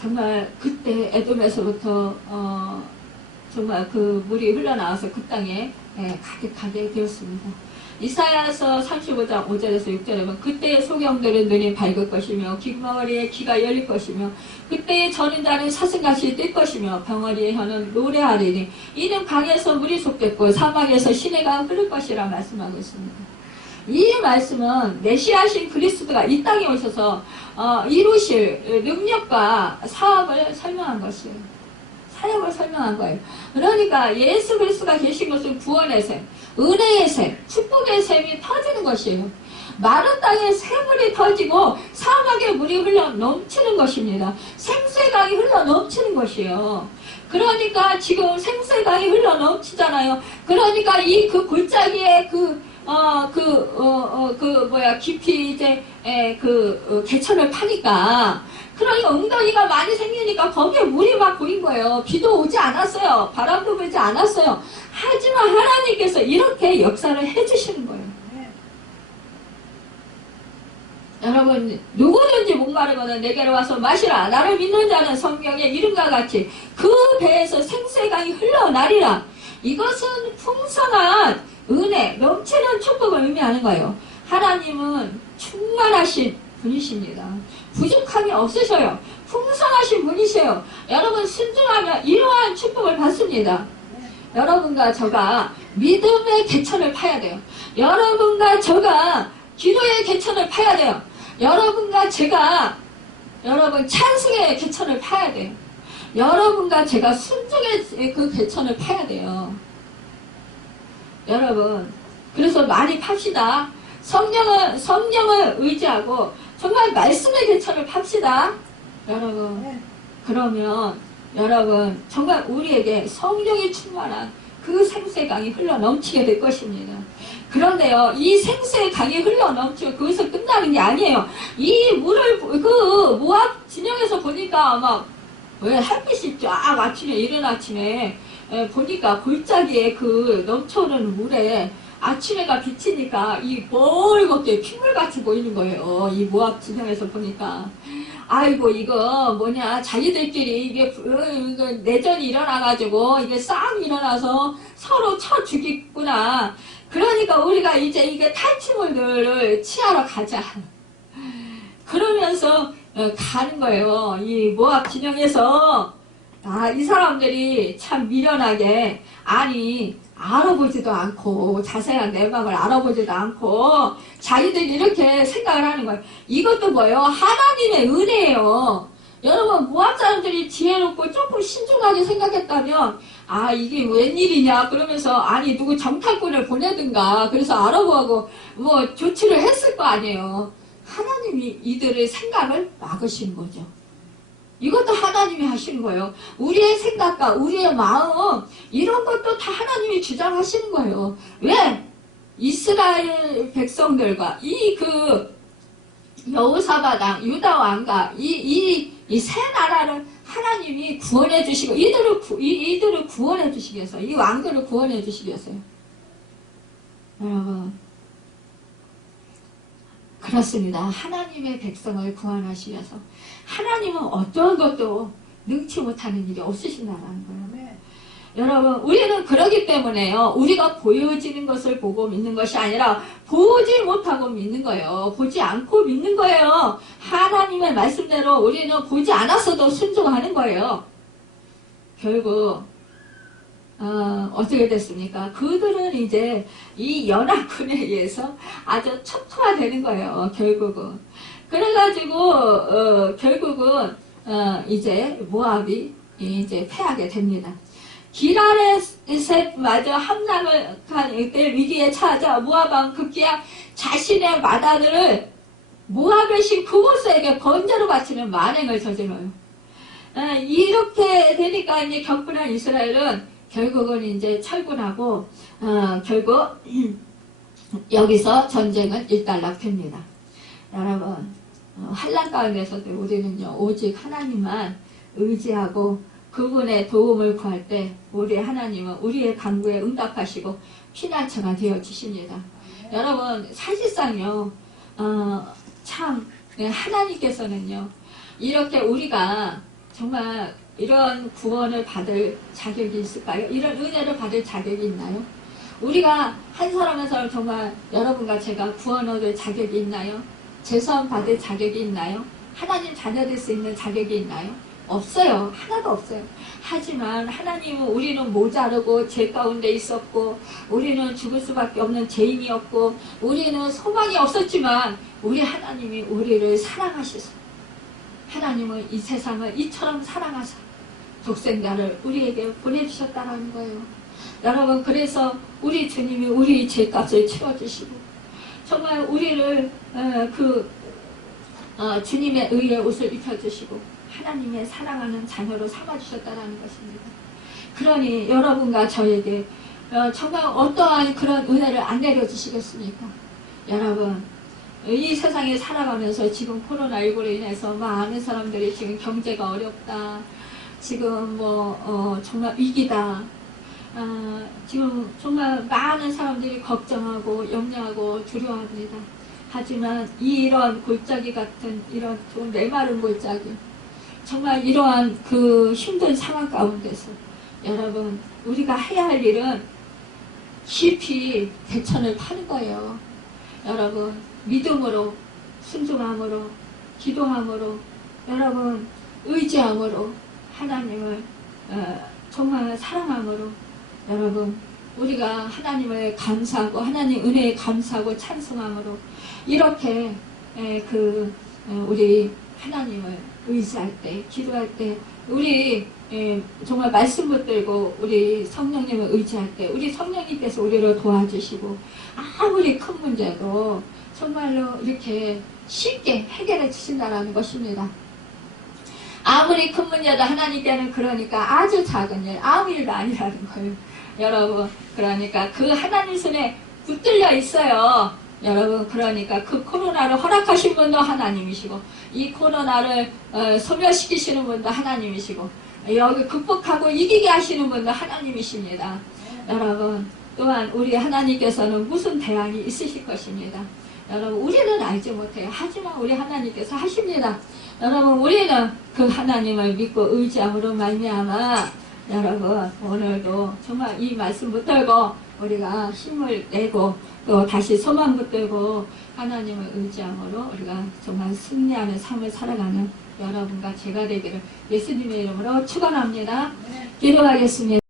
정말 그때 에돔에서부터 정말 그 물이 흘러나와서 그 땅에 가득하게 되었습니다. 이사야서 35장 5절에서 6절에 보면 그때의 소경들은 눈이 밝을 것이며 귀머거리에 귀가 열릴 것이며 그때의 저는 자는 사슴같이 뛸 것이며 병아리의 혀는 노래하리니 이는 강에서 물이 솟겠고 사막에서 시내가 흐를 것이라 말씀하고 있습니다. 이 말씀은 메시아신 그리스도가 이 땅에 오셔서 이루실 능력과 사업을 설명한 것이에요. 사역을 설명한 거예요. 그러니까 예수 그리스도가 계신 것은 구원의 샘, 은혜의 샘, 축복의 샘이 터지는 것이에요. 마른 땅에 샘물이 터지고 사막에 물이 흘러 넘치는 것입니다. 생수의강이 흘러 넘치는 것이에요. 그러니까 지금 생수의강이 흘러 넘치잖아요. 그러니까 그 골짜기에 깊이 이제 개천을 파니까 그러니까 웅덩이가 많이 생기니까 거기에 물이 막 고인 거예요. 비도 오지 않았어요. 바람도 불지 않았어요. 하지만 하나님께서 이렇게 역사를 해주시는 거예요. 여러분 누구든지 목마르거든 내게로 와서 마시라. 나를 믿는 자는 성경의 이름과 같이 그 배에서 생수강이 흘러나리라. 이것은 풍성한 은혜, 넘치는 축복을 의미하는 거예요. 하나님은 충만하신 분이십니다. 부족함이 없으셔요. 풍성하신 분이세요. 여러분 순종하면 이러한 축복을 받습니다. 여러분과 저가 믿음의 개천을 파야 돼요. 여러분과 저가 기도의 개천을 파야 돼요. 여러분과 제가 여러분 찬송의 개천을 파야 돼요. 여러분과 제가 순종의 그 개천을 파야 돼요. 여러분 그래서 많이 팝시다. 성령을 의지하고 정말 말씀의 개천을 팝시다. 여러분 그러면 여러분 정말 우리에게 성령이 충만한 그 생수의 강이 흘러넘치게 될 것입니다. 그런데요 이 생수의 강이 흘러넘치고 거기서 끝나는 게 아니에요. 이 물을 그 모압 진영에서 보니까 막 왜 햇빛이 쫙 아침에 이른 아침에 보니까 골짜기에 그 넘쳐오는 물에 아침에가 비치니까 이 멀겋게 핏물같이 보이는 거예요. 이 모압 진영에서 보니까 아이고 이거 뭐냐 자기들끼리 이게 내전이 일어나가지고 이게 싸움이 일어나서 서로 쳐 죽이구나. 그러니까 우리가 이제 이게 탈취물들을 취하러 가자. 그러면서 가는 거예요. 이 모압 진영에서 이 사람들이 참 미련하게 알아보지도 않고 자세한 내막을 알아보지도 않고 자기들이 이렇게 생각을 하는 거예요. 이것도 뭐예요? 하나님의 은혜예요. 여러분 모압 사람들이 지혜롭고 조금 신중하게 생각했다면 이게 웬일이냐 그러면서 누구 정탐꾼을 보내든가 그래서 알아보고 뭐 조치를 했을 거 아니에요. 하나님이 이들의 생각을 막으신 거죠. 이것도 하나님이 하시는 거예요. 우리의 생각과 우리의 마음 이런 것도 다 하나님이 주장하시는 거예요. 왜? 이스라엘 백성들과 이 그 여호사밧 왕, 유다 왕과 이 세 나라를 하나님이 구원해 주시고 이들을 구원해 주시기 위해서 이 왕들을 구원해 주시기 위해서요. 여러분 그렇습니다. 하나님의 백성을 구원하시기 위해서 하나님은 어떤 것도 능치 못하는 일이 없으신다는 거예요. 네. 여러분 우리는 그러기 때문에요. 우리가 보여지는 것을 보고 믿는 것이 아니라 보지 못하고 믿는 거예요. 보지 않고 믿는 거예요. 하나님의 말씀대로 우리는 보지 않았어도 순종하는 거예요. 결국 어떻게 됐습니까? 그들은 이제 이 연합군에 의해서 아주 척투화되는 거예요. 결국은. 그래가지고 결국은 이제 모압이 이제 패하게 됩니다. 기라레셋마저 함락을 한 이때 위기에 처하자 모압 왕 급기야 자신의 마다들을 모압의 신 그곳에게 번제로 바치는 만행을 저질러요. 이렇게 되니까 이제 격분한 이스라엘은 결국은 이제 철군하고 결국 여기서 전쟁은 일단락됩니다. 여러분 환난 가운데서도 우리는요 오직 하나님만 의지하고 그분의 도움을 구할 때 우리 하나님은 우리의 간구에 응답하시고 피난처가 되어 주십니다. 여러분 사실상요 참 하나님께서는요 이렇게 우리가 정말 이런 구원을 받을 자격이 있을까요? 이런 은혜를 받을 자격이 있나요? 우리가 한 사람 한 사람 정말 여러분과 제가 구원 얻을 자격이 있나요? 제선 받을 자격이 있나요? 하나님 자녀 될 수 있는 자격이 있나요? 없어요. 하나도 없어요. 하지만 하나님은 우리는 모자르고 죄 가운데 있었고 우리는 죽을 수밖에 없는 죄인이었고 우리는 소망이 없었지만 우리 하나님이 우리를 사랑하시소. 하나님은 이 세상을 이처럼 사랑하사 독생자를 우리에게 보내주셨다는 거예요. 여러분 그래서 우리 주님이 우리 죄값을 치러주시고 정말 우리를 주님의 의의 옷을 입혀주시고 하나님의 사랑하는 자녀로 삼아주셨다는 것입니다. 그러니 여러분과 저에게 정말 어떠한 그런 은혜를 안 내려주시겠습니까? 여러분 이 세상에 살아가면서 지금 코로나19로 인해서 많은 사람들이 지금 경제가 어렵다. 지금 정말 위기다. 지금 정말 많은 사람들이 걱정하고 염려하고 두려워합니다. 하지만 이런 골짜기 같은 이런 좀 메마른 골짜기, 정말 이러한 그 힘든 상황 가운데서 여러분 우리가 해야 할 일은 깊이 대천을 타는 거예요. 여러분 믿음으로, 순종함으로, 기도함으로, 여러분 의지함으로, 하나님을 정말 사랑함으로, 여러분 우리가 하나님을 감사하고 하나님 은혜에 감사하고 찬송함으로 이렇게 우리 하나님을 의지할 때, 기도할 때, 우리 정말 말씀 붙들고 우리 성령님을 의지할 때 우리 성령님께서 우리를 도와주시고 아무리 큰 문제도 정말로 이렇게 쉽게 해결해 주신다는 것입니다. 아무리 큰 문제도 하나님께는 그러니까 아주 작은 일, 아무 일도 아니라는 거예요. 여러분 그러니까 그 하나님 손에 붙들려 있어요. 여러분 그러니까 그 코로나를 허락하신 분도 하나님이시고 이 코로나를 소멸시키시는 분도 하나님이시고 여기 극복하고 이기게 하시는 분도 하나님이십니다. 여러분 또한 우리 하나님께서는 무슨 대안이 있으실 것입니다. 여러분 우리는 알지 못해요. 하지만 우리 하나님께서 하십니다. 여러분 우리는 그 하나님을 믿고 의지함으로 말미암아 여러분 오늘도 정말 이 말씀 붙들고 우리가 힘을 내고 또 다시 소망 붙들고 하나님을 의지함으로 우리가 정말 승리하는 삶을 살아가는 여러분과 제가 되기를 예수님의 이름으로 축원합니다. 기도하겠습니다.